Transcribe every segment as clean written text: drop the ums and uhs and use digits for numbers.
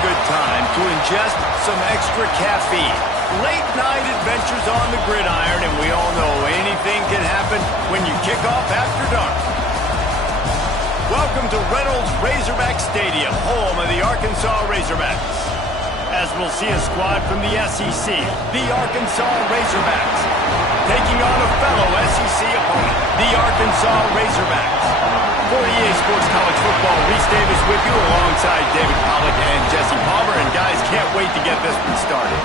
good time to ingest some extra caffeine. Late night adventures on the gridiron, and we all know anything can happen when you kick off after dark. Welcome to Reynolds Razorback Stadium, home of the Arkansas Razorbacks. As we'll see a squad from the SEC, the Arkansas Razorbacks, taking on a fellow SEC opponent, the Arkansas Razorbacks. For EA Sports College Football, Reese Davis with you alongside David Pollack and Jesse Palmer. And guys, can't wait to get this one started.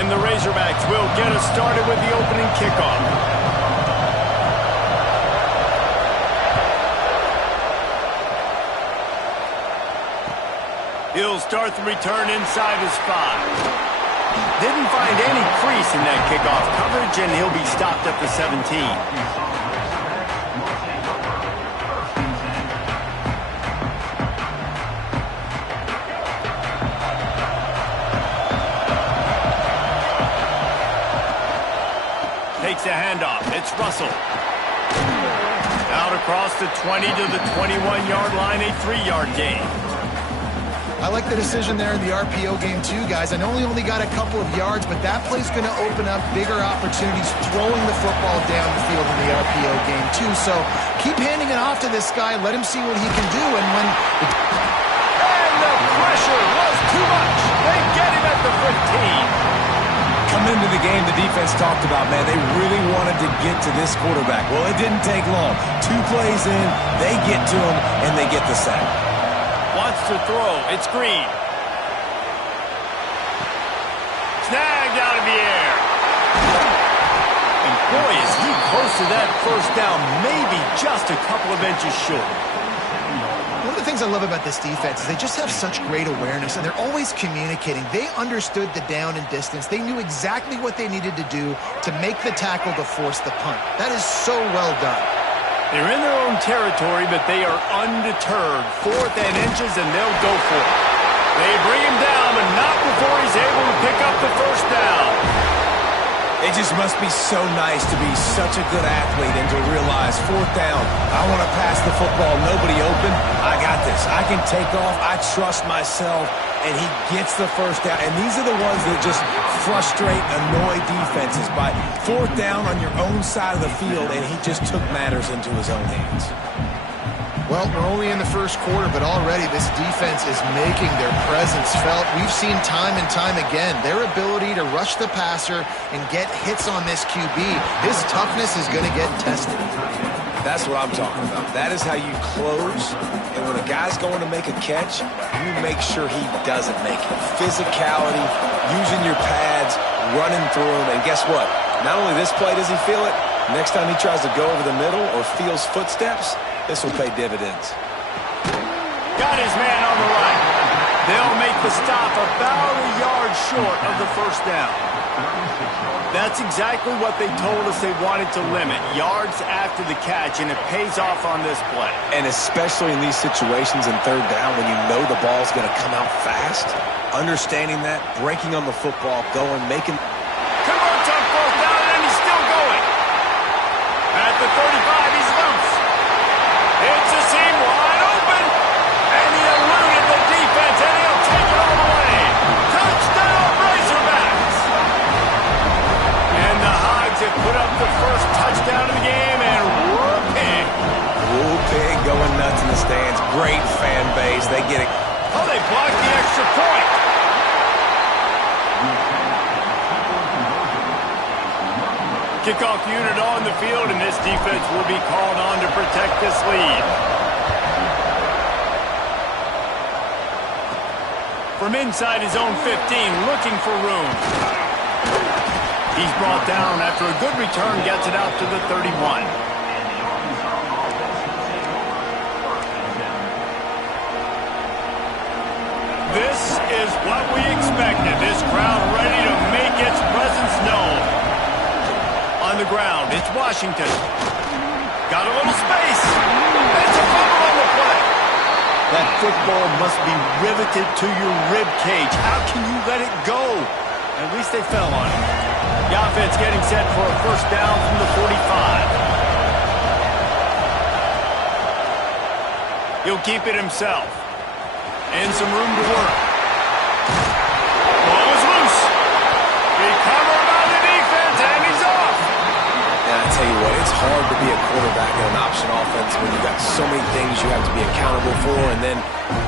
And the Razorbacks will get us started with the opening kickoff. He'll start the return inside his 5. Didn't find any crease in that kickoff coverage, and he'll be stopped at the 17. Takes a handoff. It's Russell. Out across the 20 to the 21-yard line, a 3-yard gain. I like the decision there in the RPO game too, guys. I know he only got a couple of yards, but that play's going to open up bigger opportunities throwing the football down the field in the RPO game too. So keep handing it off to this guy. Let him see what he can do. And the pressure was too much. They get him at the 15. Come into the game, the defense talked about, man, they really wanted to get to this quarterback. Well, it didn't take long. 2 plays in, they get to him, and they get the sack. Wants to throw. It's Green. Snagged out of the air. And boy, is he close to that first down, maybe just a couple of inches short. One of the things I love about this defense is they just have such great awareness, and they're always communicating. They understood the down and distance. They knew exactly what they needed to do to make the tackle to force the punt. That is so well done. They're in their own territory, but they are undeterred. 4th and inches, and they'll go for it. They bring him down, but not before he's able to pick up the first down. It just must be so nice to be such a good athlete and to realize 4th down, I want to pass the football, nobody open, I got this. I can take off, I trust myself, and he gets the first down. And these are the ones that just frustrate, annoy defenses by 4th down on your own side of the field, and he just took matters into his own hands. Well, we're only in the first quarter, but already this defense is making their presence felt. We've seen time and time again their ability to rush the passer and get hits on this QB. His toughness is going to get tested. That's what I'm talking about. That is how you close. And when a guy's going to make a catch, you make sure he doesn't make it. Physicality, using your pads, running through him. And guess what? Not only this play does he feel it, next time he tries to go over the middle or feels footsteps, this will pay dividends. Got his man on the right. They'll make the stop about a yard short of the first down. That's exactly what they told us they wanted to limit, yards after the catch, and it pays off on this play. And especially in these situations in 3rd down when you know the ball's going to come out fast, understanding that, breaking on the football, going, making... Converts on 4th down, and he's still going. At the 35, he's loose. It's a seam wide open, and he eluded the defense, and he'll take it all the way. Touchdown, Razorbacks! And the Hogs have put up the first touchdown of the game, and whoop pig. Whoop pig going nuts in the stands. Great fan base. They get it. Oh, they blocked the extra point. Kickoff unit on the field, and this defense will be called on to protect this lead. From inside his own 15, looking for room. He's brought down after a good return, gets it out to the 31. This is what we expected. This crowd ready to make its presence known. On the ground, it's Washington. Got a little space. It's a fumble on the play. That football must be riveted to your rib cage. How can you let it go? At least they fell on it. The offense getting set for a first down from the 45. He'll keep it himself. And some room to work. Ball is loose. Recovered by the defense, and he's off. And I tell you what, it's hard to be a quarterback in an option offense when you've got so many things you have to be accountable for, and then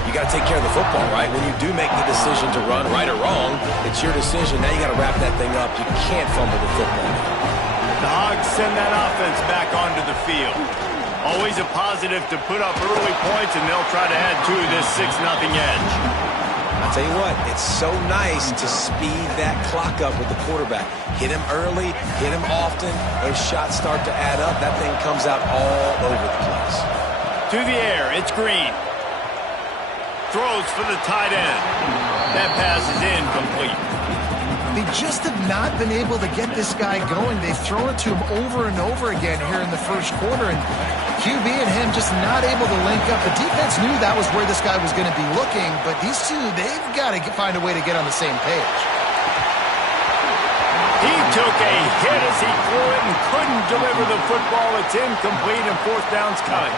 you got to take care of the football, right? When you do make the decision to run, right or wrong, it's your decision. Now you got to wrap that thing up. You can't fumble the football. The Hogs send that offense back onto the field. Always a positive to put up early points, and they'll try to add to this 6-0 edge. I'll tell you what, it's so nice to speed that clock up with the quarterback. Hit him early, hit him often. Those shots start to add up. That thing comes out all over the place. To the air, it's Green. Throws for the tight end. That pass is incomplete. They just have not been able to get this guy going. They've thrown it to him over and over again here in the first quarter, and QB and him just not able to link up. The defense knew that was where this guy was going to be looking, but these two, they've got to find a way to get on the same page. He took a hit as he threw it and couldn't deliver the football. It's incomplete, and fourth down's coming.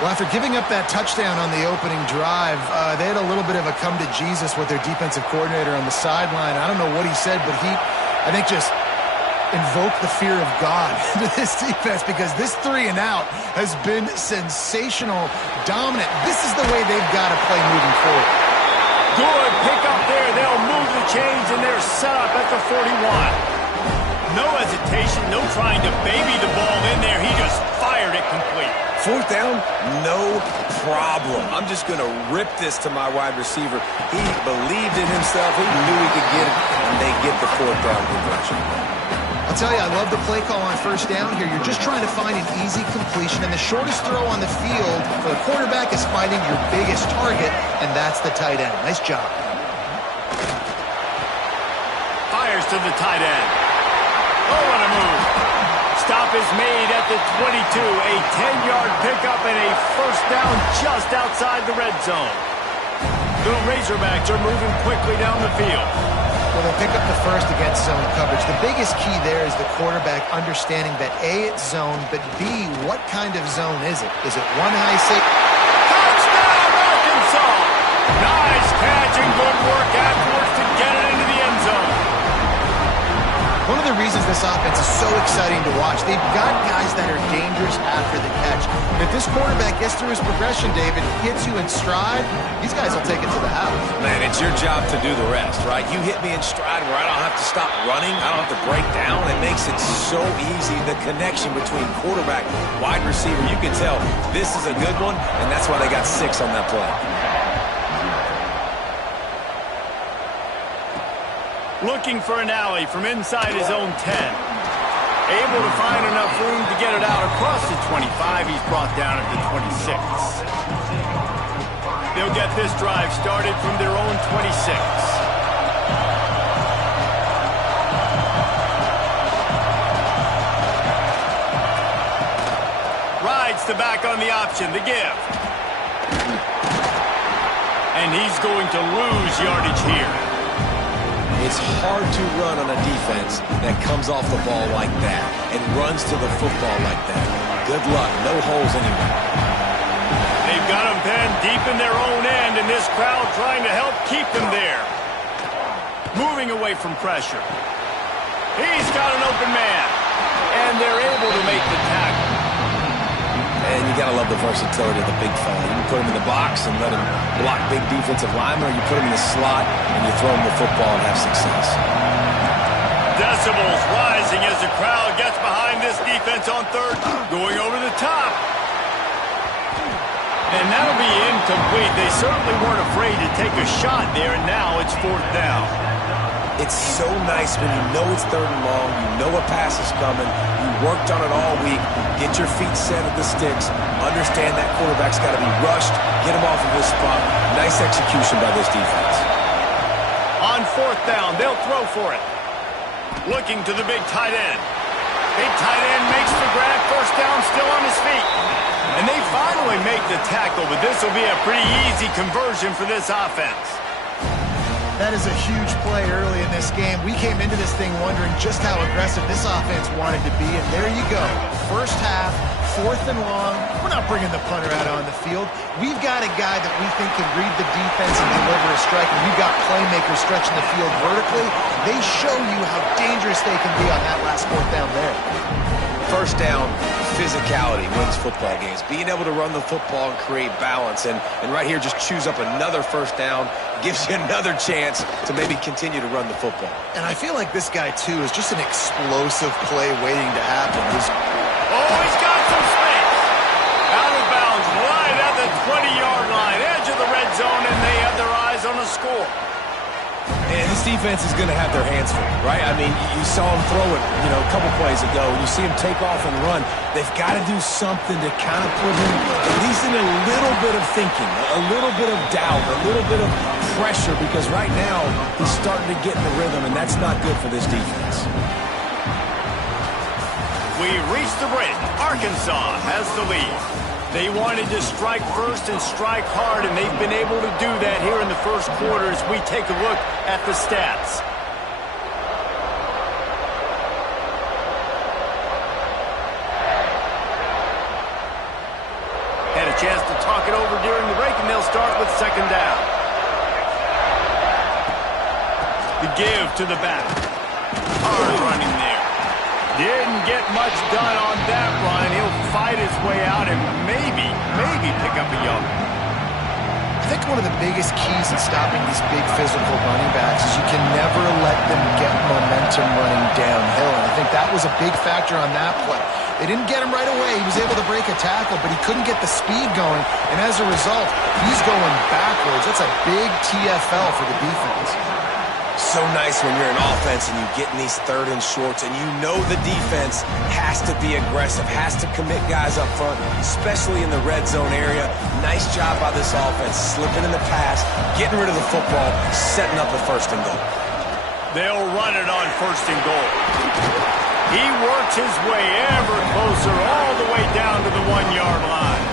Well, after giving up that touchdown on the opening drive, they had a little bit of a come-to-Jesus with their defensive coordinator on the sideline. I don't know what he said, but he, I think, just invoked the fear of God into this defense, because this 3-and-out has been sensational, dominant. This is the way they've got to play moving forward. Good pick up there. They'll move the chains, and they're set up at the 41. No hesitation, no trying to baby the ball in there. He just fired it complete. Fourth down, no problem. I'm just going to rip this to my wide receiver. He believed in himself. He knew he could get it, and they get the fourth down conversion. I'll tell you, I love the play call on first down here. You're just trying to find an easy completion, and the shortest throw on the field for the quarterback is finding your biggest target, and that's the tight end. Nice job. Fires to the tight end. Oh, what a move. Stop is made at the 22. A 10-yard pickup and a first down just outside the red zone. The Razorbacks are moving quickly down the field. Well, they pick up the first against zone coverage. The biggest key there is the quarterback understanding that A, it's zone, but B, what kind of zone is it? Is it one high safety? Touchdown, Arkansas! Nice catch and good work afterwards to get it into the end zone. One of the reasons this offense is so exciting to watch, they've got guys that are dangerous after the catch. And if this quarterback gets through his progression, David, hits you in stride, these guys will take it to the house. Man, it's your job to do the rest, right? You hit me in stride where I don't have to stop running. I don't have to break down. It makes it so easy. The connection between quarterback, wide receiver, you can tell this is a good one, and that's why they got 6 on that play. Looking for an alley from inside his own 10. Able to find enough room to get it out across the 25. He's brought down at the 26. They'll get this drive started from their own 26. Rides to back on the option, the give. And he's going to lose yardage here. It's hard to run on a defense that comes off the ball like that and runs to the football like that. Good luck. No holes anywhere. They've got them penned deep in their own end, and this crowd trying to help keep them there. Moving away from pressure. He's got an open man, and they're able to make the tackle. And you got to love the versatility of the big fella. You can put him in the box and let him block big defensive linemen, or you put him in the slot and you throw him the football and have success. Decibels rising as the crowd gets behind this defense on third, going over the top. And that'll be incomplete. They certainly weren't afraid to take a shot there, and now it's fourth down. It's so nice when you know it's third and long, you know a pass is coming, you worked on it all week, get your feet set at the sticks, understand that quarterback's got to be rushed, get him off of his spot. Nice execution by this defense. On fourth down, they'll throw for it. Looking to the big tight end. Big tight end makes the grab, first down, still on his feet. And they finally only make the tackle, but this will be a pretty easy conversion for this offense. That is a huge play early in this game. We came into this thing wondering just how aggressive this offense wanted to be, and there you go. First half, 4th and long. We're not bringing the punter out on the field. We've got a guy that we think can read the defense and deliver a strike, and we've got playmakers stretching the field vertically. They show you how dangerous they can be on that last 4th down there. First down, physicality wins football games. Being able to run the football and create balance. And right here, just choose up another first down. Gives you another chance to maybe continue to run the football. And I feel like this guy, too, is just an explosive play waiting to happen. He's got some space. Out of bounds, right at the 20-yard line. Edge of the red zone, and they have their eyes on a score. And this defense is going to have their hands full, right? I mean, you saw him throw it, a couple plays ago. You see him take off and run. They've got to do something to kind of put him at least in a little bit of thinking, a little bit of doubt, a little bit of pressure, because right now he's starting to get in the rhythm, and that's not good for this defense. We reached the break. Arkansas has the lead. They wanted to strike first and strike hard, and they've been able to do that here in the first quarter as we take a look at the stats. Had a chance to talk it over during the break, and they'll start with 2nd down. The give to the back. Hard running there. Didn't get much done on that run. He'll fight his way out and maybe pick up a yard. I think one of the biggest keys in stopping these big physical running backs is you can never let them get momentum running downhill. And I think that was a big factor on that play. They didn't get him right away. He was able to break a tackle, but he couldn't get the speed going. And as a result, he's going backwards. That's a big TFL for the defense. So nice when you're an offense and you get in these 3rd and shorts and you know the defense has to be aggressive, has to commit guys up front, especially in the red zone area. Nice job by this offense, slipping in the pass, getting rid of the football, setting up the 1st and goal. They'll run it on 1st and goal. He works his way ever closer all the way down to the 1-yard line.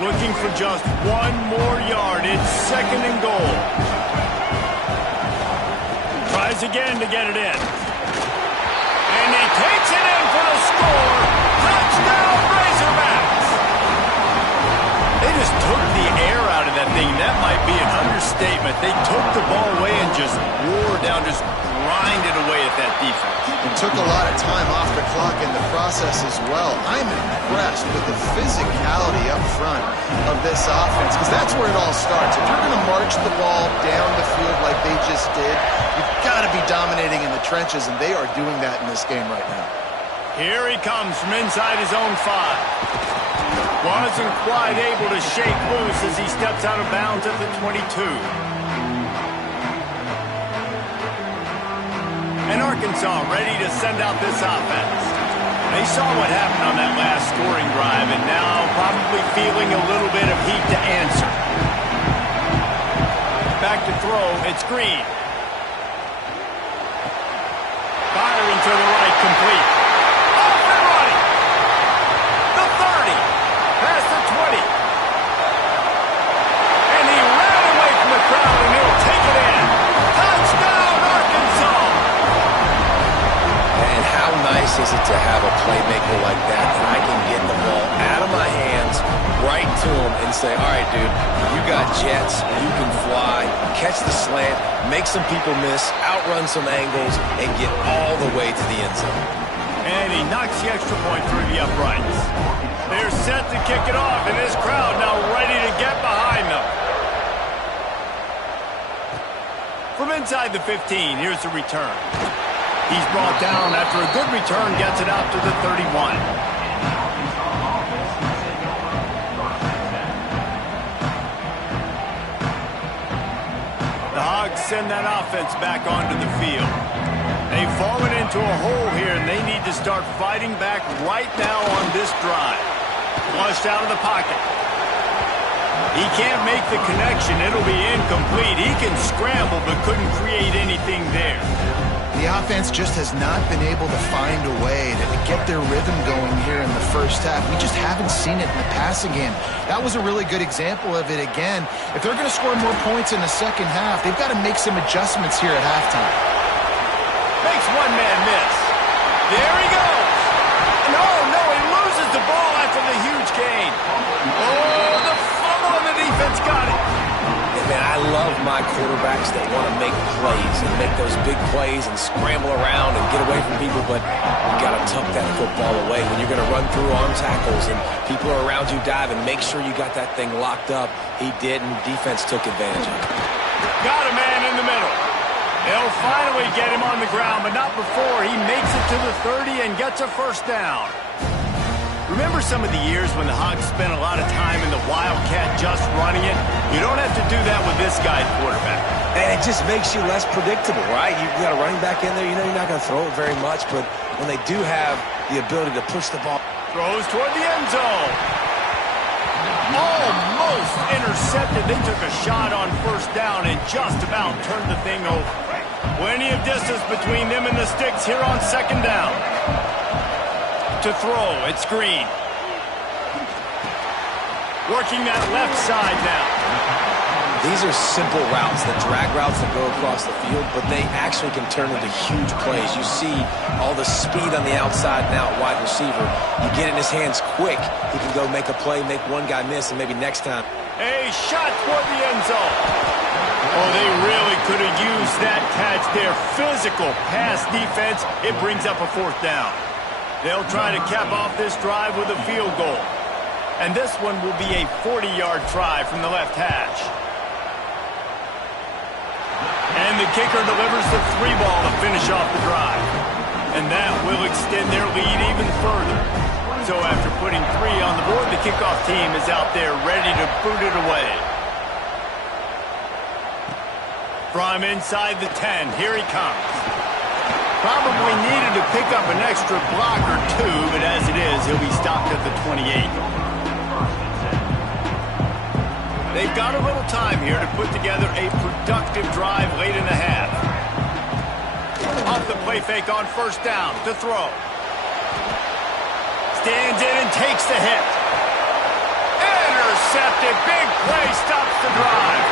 Looking for just 1 more yard. It's 2nd and goal. Tries again to get it in. And he takes it in for the score. Touchdown, Razorbacks! They just took the air out of that thing. That might be an understatement. They took the ball away and just wore down, just grinded away at that defense. And took a lot of time off the clock in the process as well. I'm impressed with the physicality up front of this offense, because that's where it all starts. If you're going to march the ball down the field like they just did, you've got to be dominating in the trenches, and they are doing that in this game right now. Here he comes from inside his own 5. Wasn't quite able to shake loose as he steps out of bounds at the 22. And Arkansas ready to send out this offense. They saw what happened on that last scoring drive, and now probably feeling a little bit of heat to answer. Back to throw, it's Green. Firing to the right, complete. Off and running. The 30, past the 20. And he ran away from the crowd, and he'll take it in. Touchdown, Arkansas! And how nice is it to have a playmaker like that I can get the ball out of my hands, right to him, and say, all right, dude, you got jets, you can fly, catch the slant, make some people miss, outrun some angles, and get all the way to the end zone. And he knocks the extra point through the uprights. They're set to kick it off, and this crowd now ready to get behind them. From inside the 15, here's the return. He's brought down after a good return, gets it out to the 31. The Hogs send that offense back onto the field. They've fallen into a hole here, and they need to start fighting back right now on this drive. Flushed out of the pocket. He can't make the connection. It'll be incomplete. He can scramble, but couldn't create anything there. The offense just has not been able to find a way to get their rhythm going here in the first half. We just haven't seen it in the passing game. That was a really good example of it again. If they're going to score more points in the second half, they've got to make some adjustments here at halftime. Makes one man miss. There he goes. No, he loses the ball after the huge gain. Oh, the fumble and the defense got it. Man, I love my quarterbacks that want to make plays and make those big plays and scramble around and get away from people, but you got to tuck that football away when you're going to run through arm tackles and people are around you diving. Make sure you got that thing locked up. He did, and defense took advantage of it. Got a man in the middle. They'll finally get him on the ground, but not before he makes it to the 30 and gets a first down. Remember some of the years when the Hogs spent a lot of time in the Wildcat just running it? You don't have to do that with this guy at quarterback. And it just makes you less predictable, right? You've got a running back in there. You know you're not going to throw it very much, but when they do have the ability to push the ball. Throws toward the end zone. Almost intercepted. They took a shot on first down and just about turned the thing over. Plenty of distance between them and the sticks here on second down. To throw, it's Green. Working that left side now. These are simple routes, the drag routes that go across the field, but they actually can turn into huge plays. You see all the speed on the outside now at wide receiver. You get in his hands quick, he can go make a play, make one guy miss, and maybe next time. A shot toward the end zone. Oh, they really could have used that catch there. Physical pass defense. It brings up a fourth down. They'll try to cap off this drive with a field goal. And this one will be a 40-yard try from the left hash. And the kicker delivers the 3-ball to finish off the drive. And that will extend their lead even further. So after putting 3 on the board, the kickoff team is out there ready to boot it away. From inside the 10, here he comes. Probably needed to pick up an extra block or 2, but as it is, he'll be stopped at the 28. They've got a little time here to put together a productive drive late in the half. Off the play fake on first down to throw. Stands in and takes the hit. Intercepted. Big play stops the drive.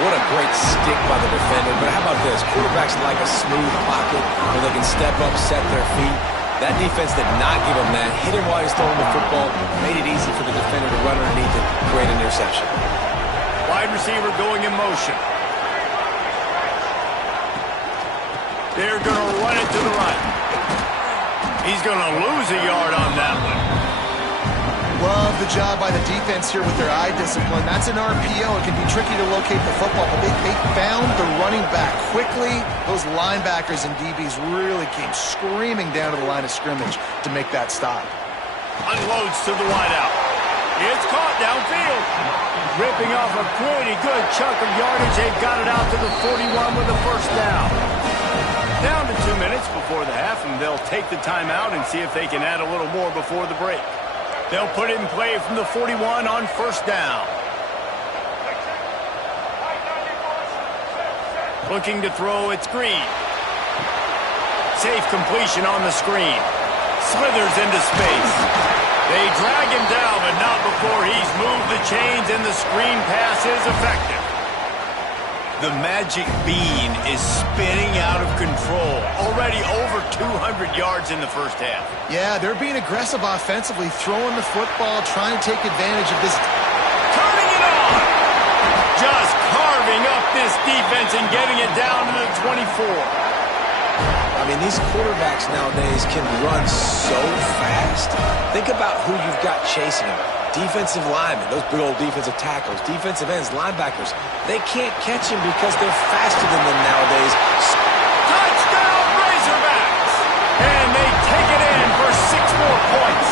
What a great stick by the defender. But how about this? Quarterbacks like a smooth pocket where they can step up, set their feet. That defense did not give him that. Hit him while he's throwing the football. Made it easy for the defender to run underneath it. Great interception. Wide receiver going in motion. They're going to run it to the right. He's going to lose a yard on that one. Love the job by the defense here with their eye discipline. That's an RPO. It can be tricky to locate the football, but they found the running back quickly. Those linebackers and DBs really came screaming down to the line of scrimmage to make that stop. Unloads to the wideout. It's caught downfield. Ripping off a pretty good chunk of yardage. They've got it out to the 41 with a first down. Down to 2 minutes before the half, and they'll take the timeout and see if they can add a little more before the break. They'll put it in play from the 41 on first down. Looking to throw, it's Green. Safe completion on the screen. Slithers into space. They drag him down, but not before he's moved the chains, and the screen pass is effective. The magic bean is spinning out of control. Already over 200 yards in the first half. Yeah, they're being aggressive offensively, throwing the football, trying to take advantage of this. Turning it on! Just carving up this defense and getting it down to the 24. I mean, these quarterbacks nowadays can run so fast. Think about who you've got chasing them. Defensive linemen, those big old defensive tackles, defensive ends, linebackers. They can't catch him because they're faster than them nowadays. Touchdown, Razorbacks! And they take it in for 6 more points.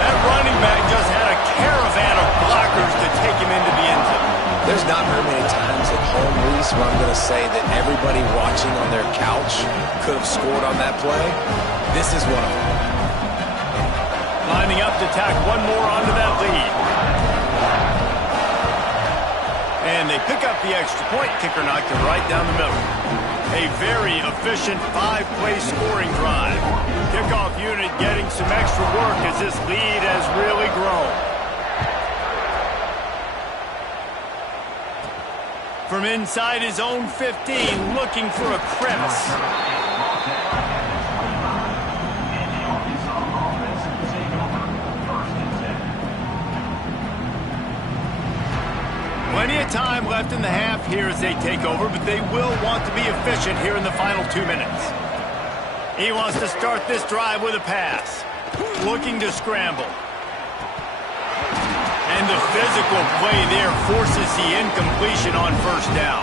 That running back just had a caravan of blockers to take him into the end zone. There's not very many times at home, Reese, where I'm going to say that everybody watching on their couch could have scored on that play. This is one of them. Lining up to tack one more onto that lead. And they pick up the extra point. Kicker knocked it right down the middle. A very efficient 5-play scoring drive. Kickoff unit getting some extra work as this lead has really grown. From inside his own 15, looking for a crevice. Plenty of time left in the half here as they take over, but they will want to be efficient here in the final 2 minutes. He wants to start this drive with a pass. Looking to scramble. And the physical play there forces the incompletion on first down.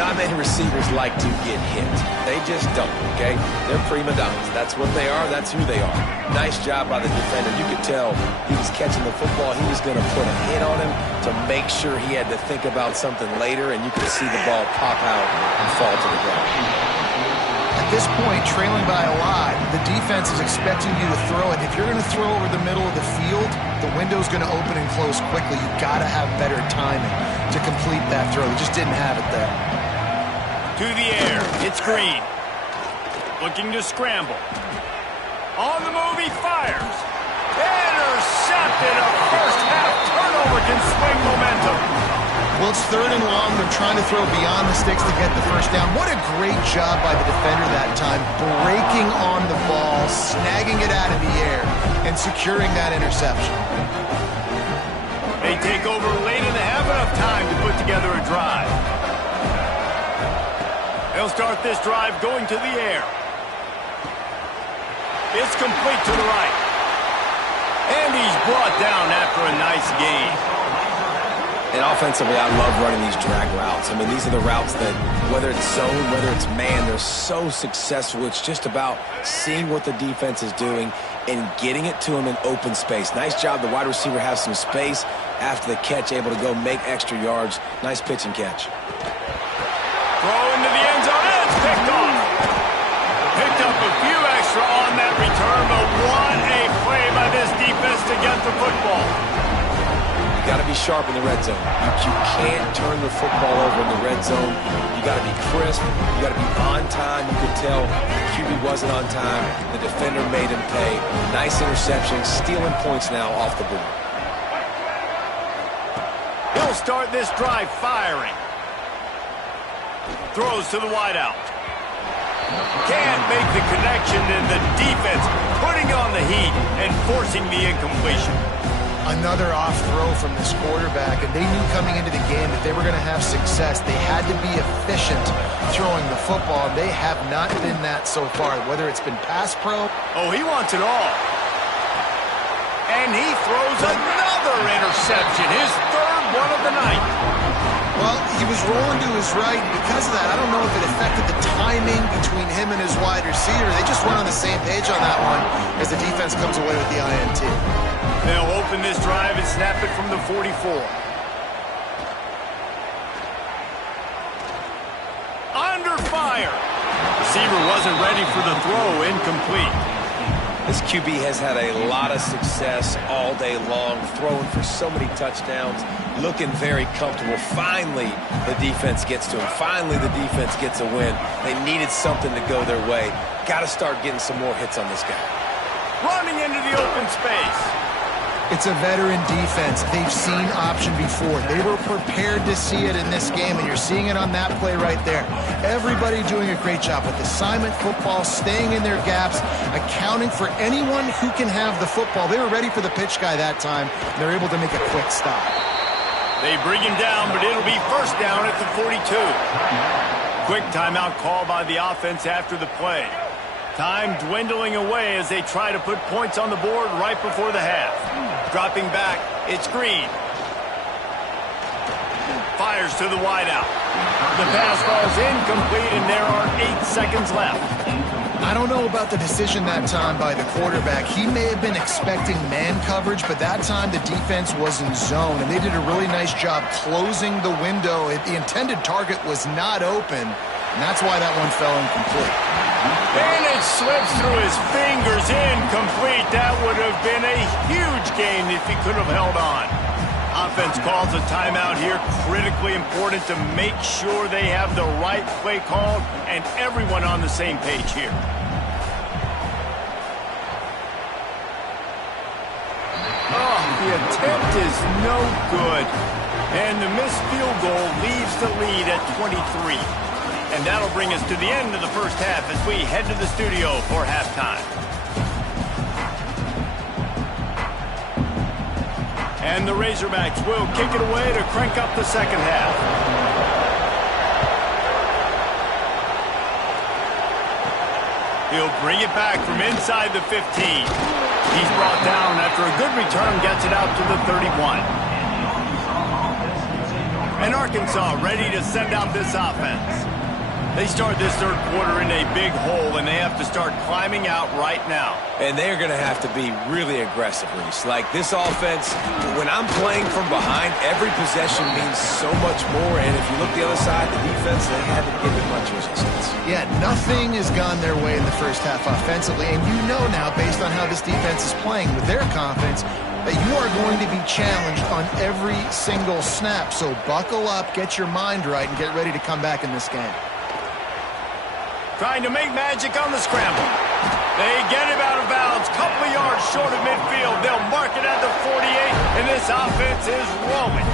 Not many receivers like to get hit. They just don't, okay? They're prima donnas. That's what they are. That's who they are. Nice job by the defender. You could tell he was catching the football. He was going to put a hit on him to make sure he had to think about something later, and you could see the ball pop out and fall to the ground. At this point, trailing by a lot, the defense is expecting you to throw it. If you're going to throw over the middle of the field, the window's going to open and close quickly. You've got to have better timing to complete that throw. They just didn't have it there. To the air, it's Green. Looking to scramble. On the move, he fires. Intercepted. A first half turnover can swing momentum. Well, it's 3rd and long. They're trying to throw beyond the sticks to get the first down. What a great job by the defender that time, breaking on the ball, snagging it out of the air, and securing that interception. They take over late and they have enough time to put together a drive. They'll start this drive going to the air. It's complete to the right. And he's brought down after a nice gain. And offensively, I love running these drag routes. I mean, these are the routes that, whether it's zone, whether it's man, they're so successful. It's just about seeing what the defense is doing and getting it to him in open space. Nice job. The wide receiver has some space after the catch, able to go make extra yards. Nice pitch and catch. Throw into the end zone. It's picked off. Picked up a few extra on that return, but what a play by this defense to get the football. You got to be sharp in the red zone. You can't turn the football over in the red zone. You got to be crisp. You got to be on time. You could tell the QB wasn't on time. The defender made him pay. Nice interception, stealing points now off the board. He'll start this drive firing. Throws to the wideout. Can't make the connection, and the defense putting on the heat and forcing the incompletion. Another off throw from this quarterback, and they knew coming into the game that they were going to have success. They had to be efficient throwing the football. They have not been that so far, whether it's been pass pro. Oh, he wants it all. And he throws another interception, his 3rd one of the night. Well, he was rolling to his right, and because of that, I don't know if it affected the timing between him and his wide receiver. They just weren't on the same page on that one as the defense comes away with the INT. They'll open this drive and snap it from the 44. Under fire. Receiver wasn't ready for the throw, incomplete. This QB has had a lot of success all day long, throwing for so many touchdowns, looking very comfortable. Finally, the defense gets to him. Finally, the defense gets a win. They needed something to go their way. Got to start getting some more hits on this guy. Running into the open space. It's a veteran defense. They've seen option before. They were prepared to see it in this game, and you're seeing it on that play right there. Everybody doing a great job with assignment football, staying in their gaps, accounting for anyone who can have the football. They were ready for the pitch guy that time, and they're able to make a quick stop. They bring him down, but it'll be first down at the 42. Quick timeout call by the offense after the play. Time dwindling away as they try to put points on the board right before the half. Dropping back, it's Green. Fires to the wideout. The pass falls incomplete, and there are 8 seconds left. I don't know about the decision that time by the quarterback. He may have been expecting man coverage, but that time the defense was in zone, and they did a really nice job closing the window. The intended target was not open, and that's why that one fell incomplete. And it slips through his fingers, incomplete. That would have been a huge gain if he could have held on. offense calls a timeout here. Critically important to make sure they have the right play called and everyone on the same page here. Oh, the attempt is no good. And the missed field goal leaves the lead at 23. And that'll bring us to the end of the first half as we head to the studio for halftime. And the Razorbacks will kick it away to crank up the second half. He'll bring it back from inside the 15. He's brought down after a good return, gets it out to the 31. And Arkansas ready to send out this offense. They start this third quarter in a big hole, and they have to start climbing out right now. And they're going to have to be really aggressive, Reese. Like this offense, when I'm playing from behind, every possession means so much more. And if you look the other side, the defense, they haven't given much resistance. Yeah, nothing has gone their way in the first half offensively. And you know now, based on how this defense is playing with their confidence, that you are going to be challenged on every single snap. So buckle up, get your mind right, and get ready to come back in this game. Trying to make magic on the scramble. They get him out of bounds. Couple of yards short of midfield. They'll mark it at the 48, and this offense is rolling.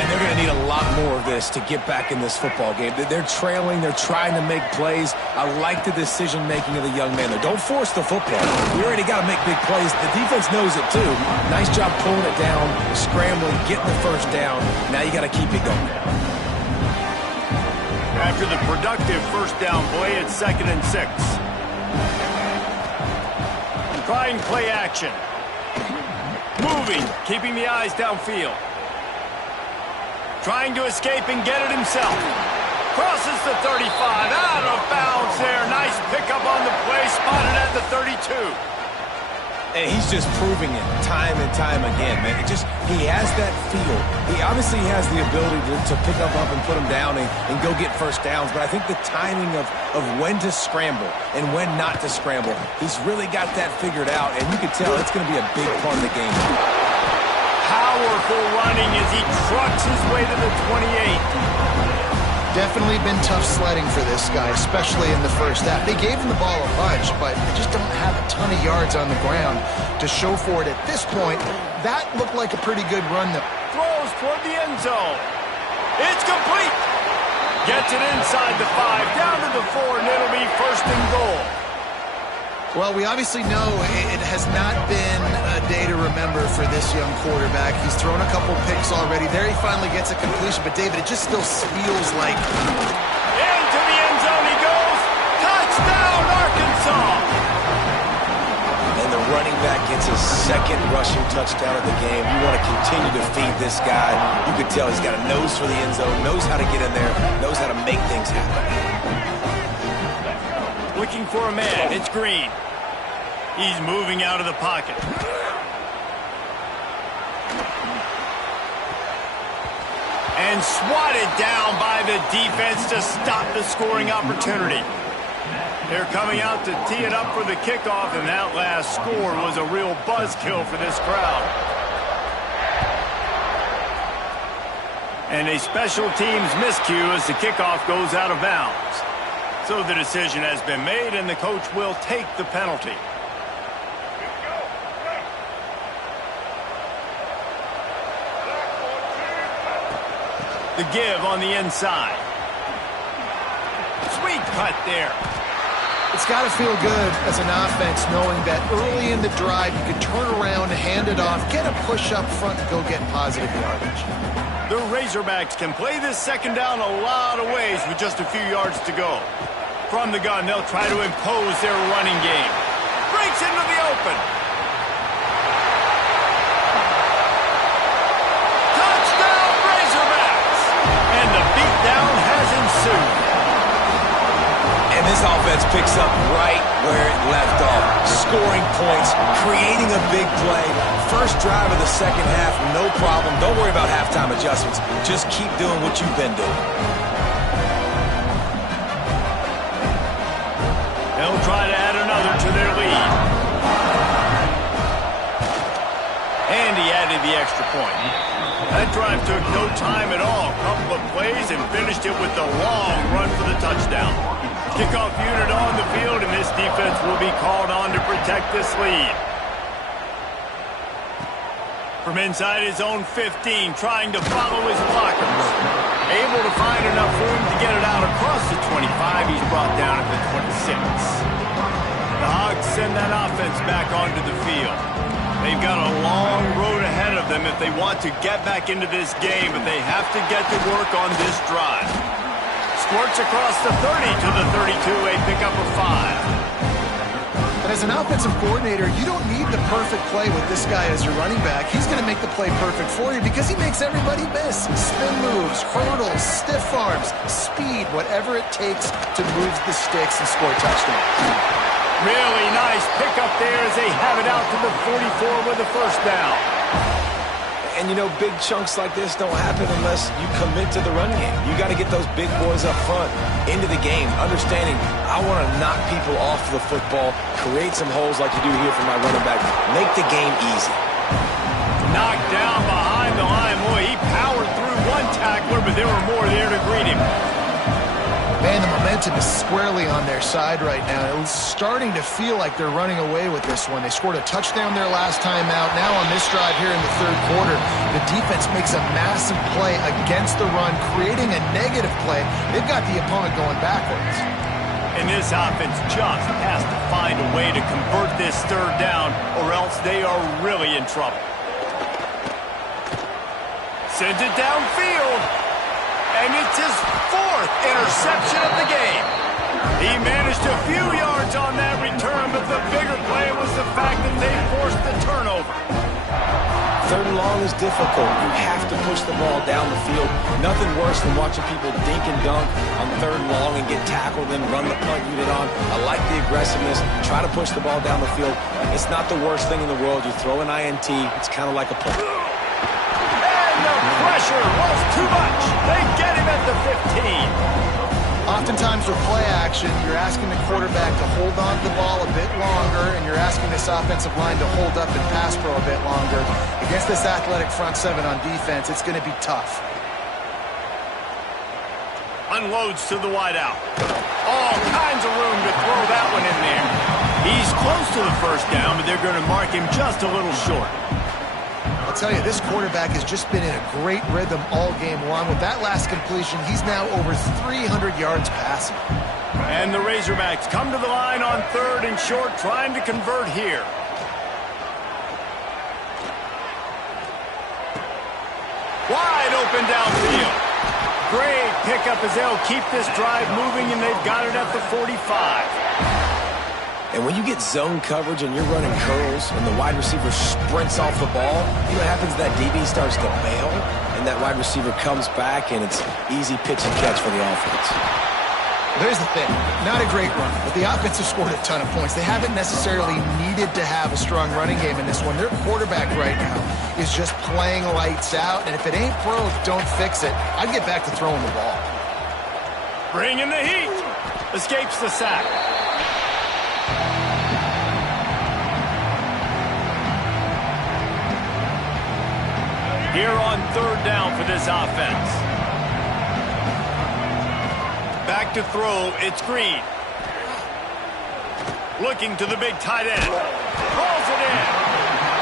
And they're going to need a lot more of this to get back in this football game. They're trailing. They're trying to make plays. I like the decision-making of the young man there. Don't force the football. We already got to make big plays. The defense knows it, too. Nice job pulling it down, scrambling, getting the first down. Now you got to keep it going. After the productive first down play, it's 2nd and 6. Trying play action. Moving, keeping the eyes downfield. Trying to escape and get it himself. Crosses the 35, out of bounds there. Nice pickup on the play, spotted at the 32. And he's just proving it time and time again, man. He has that feel. He obviously has the ability to pick up and put him down and go get first downs. But I think the timing of when to scramble and when not to scramble, he's really got that figured out. And you can tell it's going to be a big part of the game. Powerful running as he trucks his way to the 28. Definitely been tough sledding for this guy, especially in the first half. They gave him the ball a bunch, but they just don't have a ton of yards on the ground to show for it at this point. That looked like a pretty good run, though. Throws toward the end zone. It's complete. Gets it inside the 5, down to the 4, and it'll be 1st and goal. Well, we obviously know it has not been a day to remember for this young quarterback. He's thrown a couple picks already. There he finally gets a completion. But, David, it just still feels like... Into the end zone he goes. Touchdown, Arkansas! And the running back gets his 2nd rushing touchdown of the game. You want to continue to feed this guy. You can tell he's got a nose for the end zone, knows how to get in there, knows how to make things happen. Looking for a man. It's Green. He's moving out of the pocket. And swatted down by the defense to stop the scoring opportunity. They're coming out to tee it up for the kickoff, and that last score was a real buzzkill for this crowd. And a special teams miscue as the kickoff goes out of bounds. So the decision has been made, and the coach will take the penalty. The give on the inside. Sweet cut there. It's got to feel good as an offense knowing that early in the drive you can turn around, hand it off, get a push up front, and go get positive yardage. The Razorbacks can play this second down a lot of ways with just a few yards to go. From the gun, they'll try to impose their running game. Breaks into the open. Touchdown, Razorbacks! And the beatdown has ensued. And this offense picks up right where it left off. Scoring points, creating a big play. First drive of the second half, no problem. Don't worry about halftime adjustments. Just keep doing what you've been doing. They'll try to add another to their lead. And he added the extra point. That drive took no time at all. Couple of plays and finished it with the long run for the touchdown. Kickoff unit on the field, and this defense will be called on to protect this lead. From inside his own 15, trying to follow his blockers. Able to find enough room to get it out across the 25. He's brought down at the 26. The Hogs send that offense back onto the field. They've got a long road ahead of them if they want to get back into this game, but they have to get to work on this drive. Squirts across the 30 to the 32, a pickup of 5. But as an offensive coordinator, you don't need the perfect play with this guy as your running back. He's going to make the play perfect for you because he makes everybody miss. Spin moves, hurdles, stiff arms, speed, whatever it takes to move the sticks and score touchdowns. Really nice pickup there as they have it out to the 44 with the first down. And, you know, big chunks like this don't happen unless you commit to the run game. You got to get those big boys up front into the game, understanding I want to knock people off the football, create some holes like you do here for my running back, make the game easy. Knocked down behind the line. Boy, he powered through one tackler, but there were more there to greet him. Man, the momentum is squarely on their side right now. It's starting to feel like they're running away with this one. They scored a touchdown their last time out. Now on this drive here in the third quarter, the defense makes a massive play against the run, creating a negative play. They've got the opponent going backwards. And this offense just has to find a way to convert this third down, or else they are really in trouble. Sends it downfield. And it's his 4th interception of the game. He managed a few yards on that return, but the bigger play was the fact that they forced the turnover. Third and long is difficult. You have to push the ball down the field. Nothing worse than watching people dink and dunk on third and long and get tackled and run the punt unit on. I like the aggressiveness. Try to push the ball down the field. It's not the worst thing in the world. You throw an INT. It's kind of like a punt. The pressure was too much. They get him at the 15. Oftentimes with play action, you're asking the quarterback to hold on to the ball a bit longer, and you're asking this offensive line to hold up and pass pro a bit longer. Against this athletic front seven on defense, it's going to be tough. Unloads to the wideout. All kinds of room to throw that one in there. He's close to the first down, but they're going to mark him just a little short. I'll tell you, this quarterback has just been in a great rhythm all game long. With that last completion, he's now over 300 yards passing. And the Razorbacks come to the line on third and short, trying to convert here. Wide open downfield. Great pickup as they'll keep this drive moving, and they've got it at the 45. And when you get zone coverage and you're running curls and the wide receiver sprints off the ball, you know what happens? That DB starts to bail, and that wide receiver comes back, and it's easy pitch and catch for the offense. Well, here's the thing. Not a great run, but the offense has scored a ton of points. They haven't necessarily needed to have a strong running game in this one. Their quarterback right now is just playing lights out, and if it ain't broke, don't fix it. I'd get back to throwing the ball. Bring in the heat. Escapes the sack. Here on third down for this offense. Back to throw, it's Green. Looking to the big tight end. Throws it in.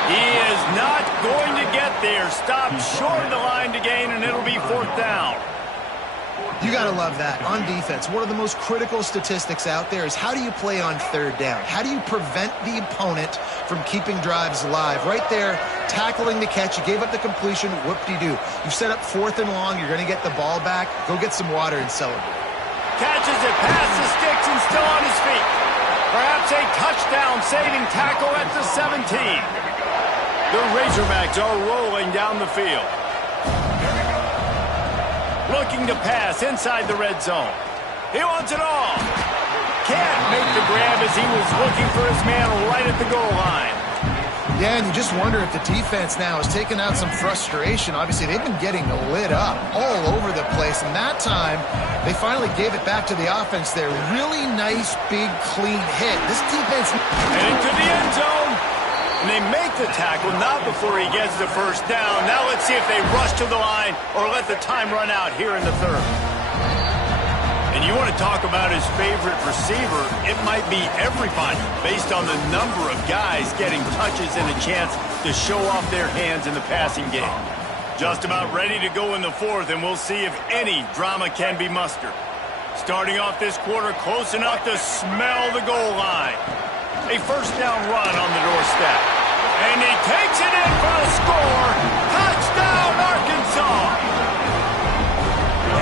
He is not going to get there. Stopped short of the line to gain, and it'll be 4th down. You got to love that. On defense, one of the most critical statistics out there is how do you play on third down? How do you prevent the opponent from keeping drives alive? Right there, tackling the catch. You gave up the completion. Whoop-de-doo. You've set up 4th and long. You're going to get the ball back. Go get some water and celebrate. Catches it past the sticks and still on his feet. Perhaps a touchdown-saving tackle at the 17. The Razorbacks are rolling down the field. Looking to pass inside the red zone. He wants it all. Can't make the grab as he was looking for his man right at the goal line. Yeah, and you just wonder if the defense now has taken out some frustration. Obviously, they've been getting lit up all over the place, and that time, they finally gave it back to the offense there. Really nice, big, clean hit. This defense... And into the end zone. And they make the tackle, not before he gets the first down. Now let's see if they rush to the line or let the time run out here in the third. And you want to talk about his favorite receiver, it might be everybody based on the number of guys getting touches and a chance to show off their hands in the passing game. Just about ready to go in the fourth, and we'll see if any drama can be mustered. Starting off this quarter close enough to smell the goal line. A first down run on the doorstep. And he takes it in for the score. Touchdown, Arkansas!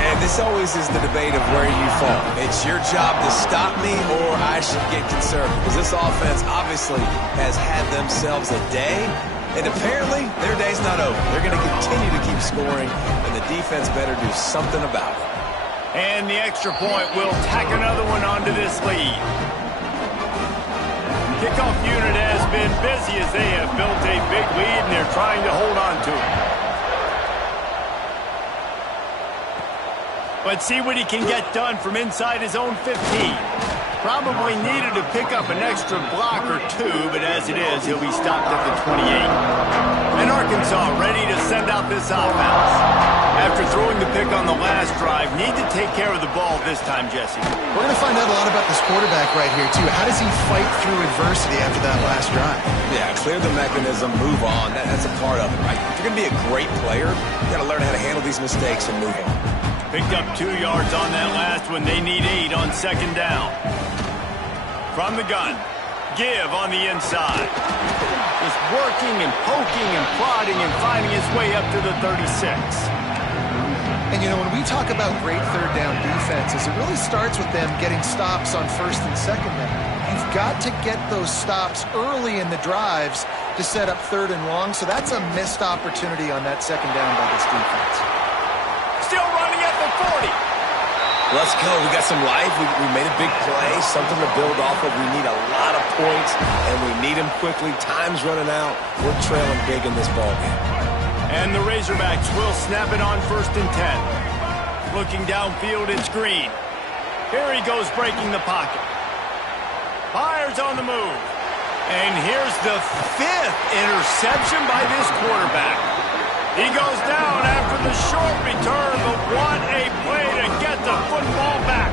And this always is the debate of where you fall. It's your job to stop me or I should get conservative. Because this offense obviously has had themselves a day. And apparently, their day's not over. They're going to continue to keep scoring. And the defense better do something about it. And the extra point will tack another one onto this lead. Kickoff unit has been busy as they have built a big lead and they're trying to hold on to it. Let's see what he can get done from inside his own 15. Probably needed to pick up an extra block or two, but as it is, he'll be stopped at the 28. And Arkansas ready to send out this offense. After throwing the pick on the last drive, need to take care of the ball this time, Jesse. We're going to find out a lot about this quarterback right here, too. How does he fight through adversity after that last drive? Yeah, clear the mechanism, move on. That's a part of it, right? If you're going to be a great player, you got to learn how to handle these mistakes and move on. Picked up 2 yards on that last one. They need 8 on second down. From the gun, give on the inside. Just working and poking and prodding and finding his way up to the 36. And, you know, when we talk about great third down defenses, it really starts with them getting stops on first and second down. You've got to get those stops early in the drives to set up third and long, so that's a missed opportunity on that second down by this defense. Still running at the 40. Let's go. We got some life. We made a big play, something to build off of. We need a lot of points, and we need them quickly. Time's running out. We're trailing big in this ballgame. And the Razorbacks will snap it on first and 10. Looking downfield, it's Green. Here he goes breaking the pocket. Fires on the move. And here's the 5th interception by this quarterback. He goes down after the short return, but what a play to get the football back.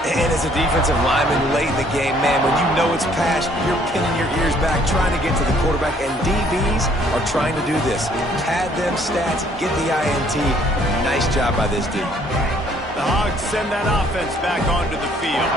And as a defensive lineman late in the game, man, when you know it's past, you're pinning your ears back, trying to get to the quarterback, and DBs are trying to do this. Pad them stats, get the INT. Nice job by this D. The Hogs send that offense back onto the field.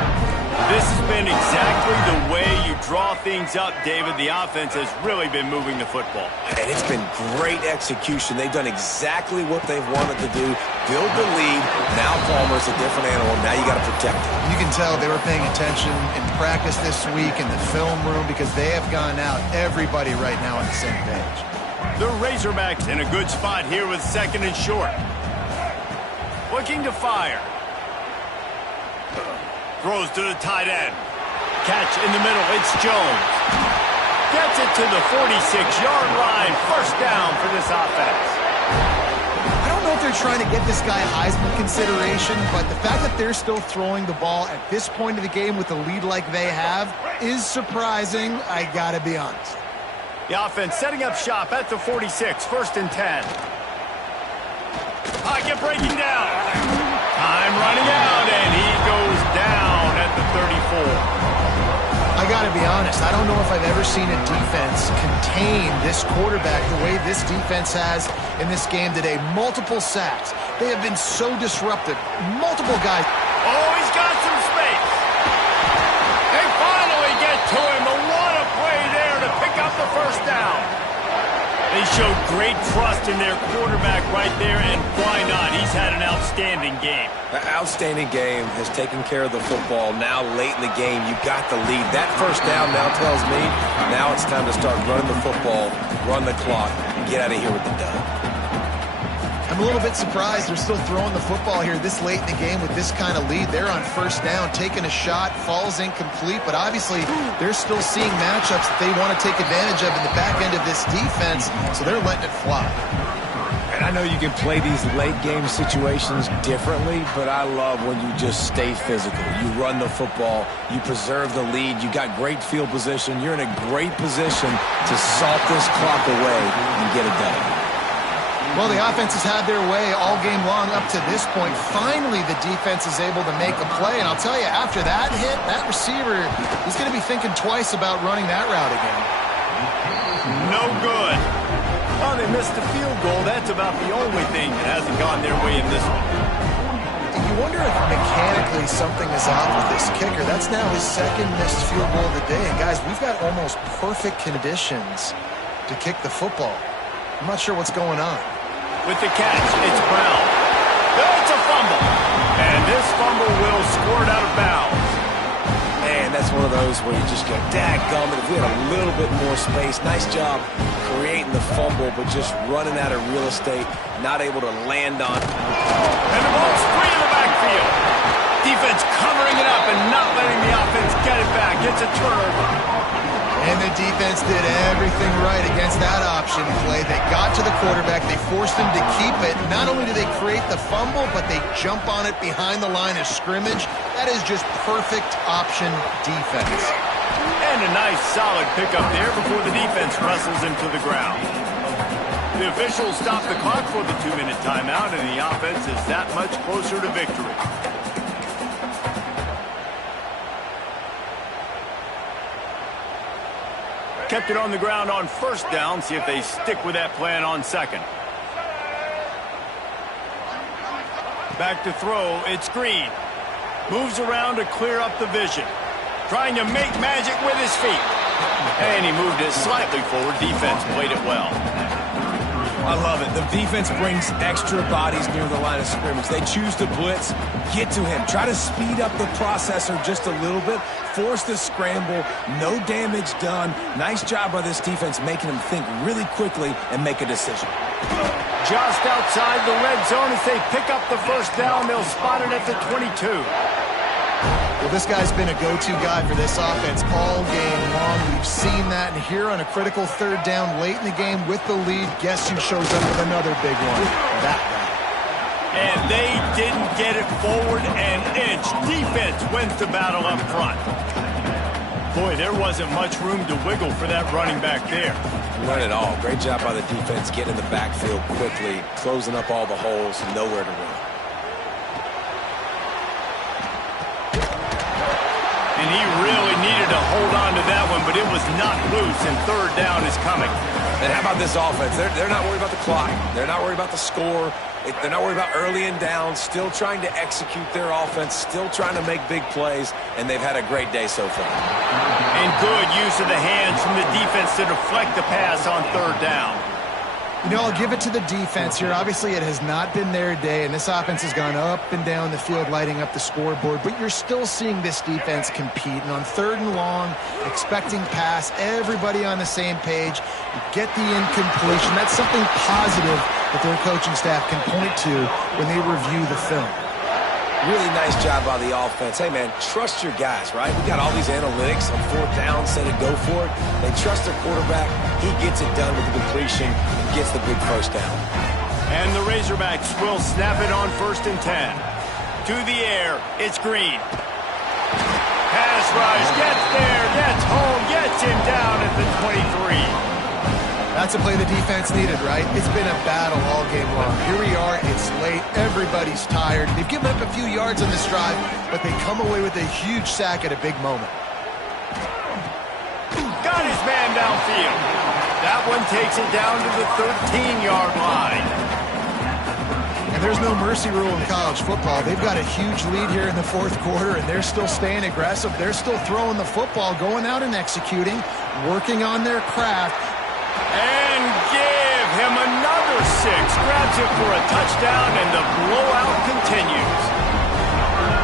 This has been exactly the way you draw things up, David. The offense has really been moving the football. And it's been great execution. They've done exactly what they've wanted to do. Build the lead. Now Palmer's a different animal. Now you got to protect it. You can tell they were paying attention in practice this week in the film room because they have gone out, everybody right now on the same page. The Razorbacks in a good spot here with second and short. Looking to fire. Throws to the tight end. Catch in the middle. It's Jones. Gets it to the 46-yard line. First down for this offense. I don't know if they're trying to get this guy Heisman consideration, but the fact that they're still throwing the ball at this point of the game with a lead like they have is surprising, I gotta be honest. The offense setting up shop at the 46. First and 10. Pocket breaking down. Time running out, and he goes down at the 34. I got to be honest, I don't know if I've ever seen a defense contain this quarterback the way this defense has in this game today. Multiple sacks. They have been so disruptive. Multiple guys. Oh, he's got some space. They finally get to him, but what a play there to pick up the first down. They showed great trust in their quarterback right there, and why not? He's had an outstanding game. An outstanding game, has taken care of the football. Now late in the game, you got the lead. That first down now tells me now it's time to start running the football, run the clock, and get out of here with the dub. I'm a little bit surprised they're still throwing the football here this late in the game with this kind of lead. They're on first down, taking a shot, falls incomplete, but obviously they're still seeing matchups that they want to take advantage of in the back end of this defense, so they're letting it fly. And I know you can play these late-game situations differently, but I love when you just stay physical. You run the football, you preserve the lead, you got great field position, you're in a great position to salt this clock away and get it done. Well, the offense has had their way all game long up to this point. Finally, the defense is able to make a play. And I'll tell you, after that hit, that receiver, he's going to be thinking twice about running that route again. No good. Oh, they missed the field goal. That's about the only thing that hasn't gone their way in this one. You wonder if mechanically something is off with this kicker. That's now his second missed field goal of the day. And guys, we've got almost perfect conditions to kick the football. I'm not sure what's going on. With the catch, it's Brown. It's a fumble. And this fumble will squirt out of bounds. Man, that's one of those where you just go, dadgummit, if we had a little bit more space. Nice job creating the fumble, but just running out of real estate, not able to land on. And the ball's free in the backfield. Defense covering it up and not letting the offense get it back. It's a turnover. And the defense did everything right against that option play. They got to the quarterback. They forced him to keep it. Not only do they create the fumble, but they jump on it behind the line of scrimmage. That is just perfect option defense. And a nice solid pickup there before the defense wrestles him to the ground. The officials stop the clock for the 2-minute timeout, and the offense is that much closer to victory. Kept it on the ground on first down. See if they stick with that plan on second. Back to throw. It's Green. Moves around to clear up the vision. Trying to make magic with his feet. And he moved it slightly forward. Defense played it well. I love it. The defense brings extra bodies near the line of scrimmage. They choose to blitz, get to him, try to speed up the processor just a little bit, force the scramble, no damage done. Nice job by this defense making him think really quickly and make a decision. Just outside the red zone as they pick up the first down. They'll spot it at the 22. Well, this guy's been a go-to guy for this offense all game long. We've seen that, and here on a critical third down late in the game with the lead, guess who shows up with another big one? That guy. And they didn't get it forward an inch. Defense wins the battle up front. Boy, there wasn't much room to wiggle for that running back there. Not at all. Great job by the defense getting in the backfield quickly, closing up all the holes, nowhere to run. And he really needed to hold on to that one, but it was not loose, and third down is coming. And how about this offense? They're not worried about the clock. They're not worried about the score. They're not worried about early and down. Still trying to execute their offense. Still trying to make big plays. And they've had a great day so far. And good use of the hands from the defense to deflect the pass on third down. You know, I'll give it to the defense here. Obviously, it has not been their day, and this offense has gone up and down the field lighting up the scoreboard, but you're still seeing this defense compete. And on third and long, expecting pass, everybody on the same page, you get the incompletion. That's something positive that their coaching staff can point to when they review the film. Really nice job by the offense. Hey, man, trust your guys, right? We got all these analytics on fourth down, set it, go for it. They trust their quarterback. He gets it done with the completion and gets the big first down. And the Razorbacks will snap it on 1st and 10. To the air, it's Green. Pass rush, gets there, gets home, gets him down at the 23. That's a play the defense needed, right? It's been a battle all game long. Here we are, it's late, everybody's tired. They've given up a few yards on this drive, but they come away with a huge sack at a big moment. Got his man downfield. That one takes it down to the 13-yard line. And there's no mercy rule in college football. They've got a huge lead here in the fourth quarter, and they're still staying aggressive. They're still throwing the football, going out and executing, working on their craft. And give him another 6. Grabs it for a touchdown, and the blowout continues.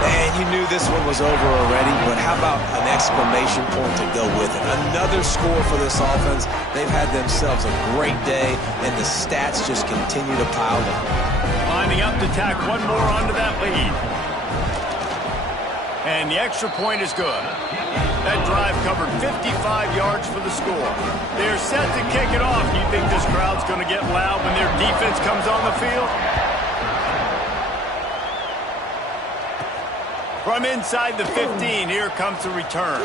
And you knew this one was over already, but how about an exclamation point to go with it? Another score for this offense. They've had themselves a great day, and the stats just continue to pile up. Lining up to tack one more onto that lead. And the extra point is good. That drive covered 55 yards for the score. They're set to kick it off. You think this crowd's going to get loud when their defense comes on the field? From inside the 15, here comes the return.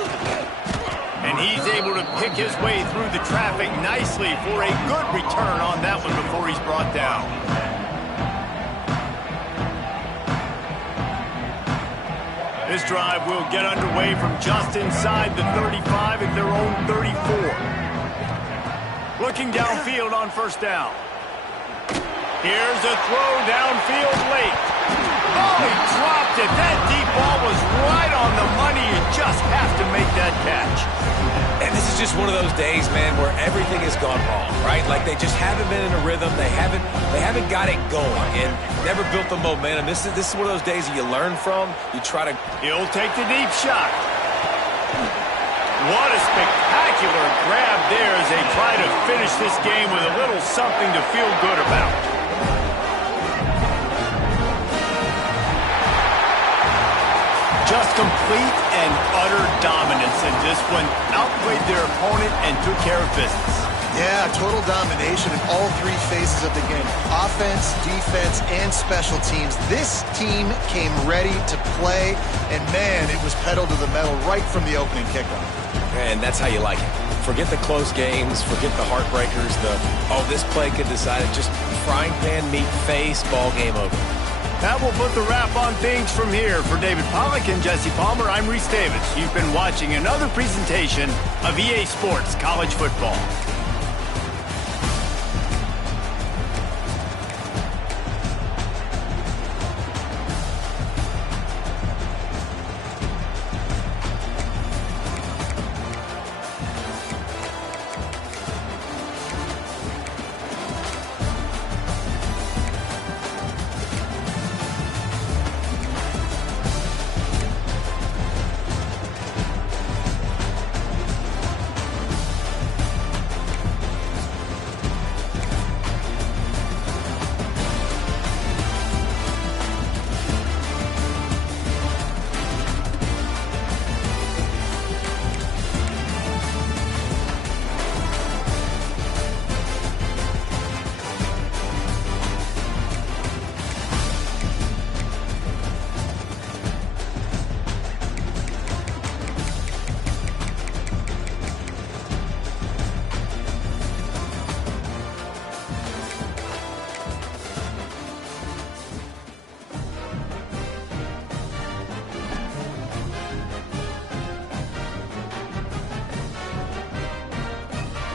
And he's able to pick his way through the traffic nicely for a good return on that one before he's brought down. This drive will get underway from just inside the 35 at their own 34. Looking downfield on first down. Here's a throw downfield late. Oh, he dropped it. That deep ball was right on the money. You just have to make that catch. And this is just one of those days, man, where everything has gone wrong, right? Like they just haven't been in a rhythm. They haven't got it going and never built the momentum. This is one of those days that you learn from. You try to. He'll take the deep shot. What a spectacular grab there as they try to finish this game with a little something to feel good about. Just complete and utter dominance in this one. Outplayed their opponent and took care of business. Yeah, total domination in all three phases of the game. Offense, defense, and special teams. This team came ready to play, and man, it was pedal to the metal right from the opening kickoff. And that's how you like it. Forget the close games, forget the heartbreakers, this play could decide it. Just frying pan meet face, ball game over. That will put the wrap on things from here. For David Pollack and Jesse Palmer, I'm Reese Davis. You've been watching another presentation of EA Sports College Football.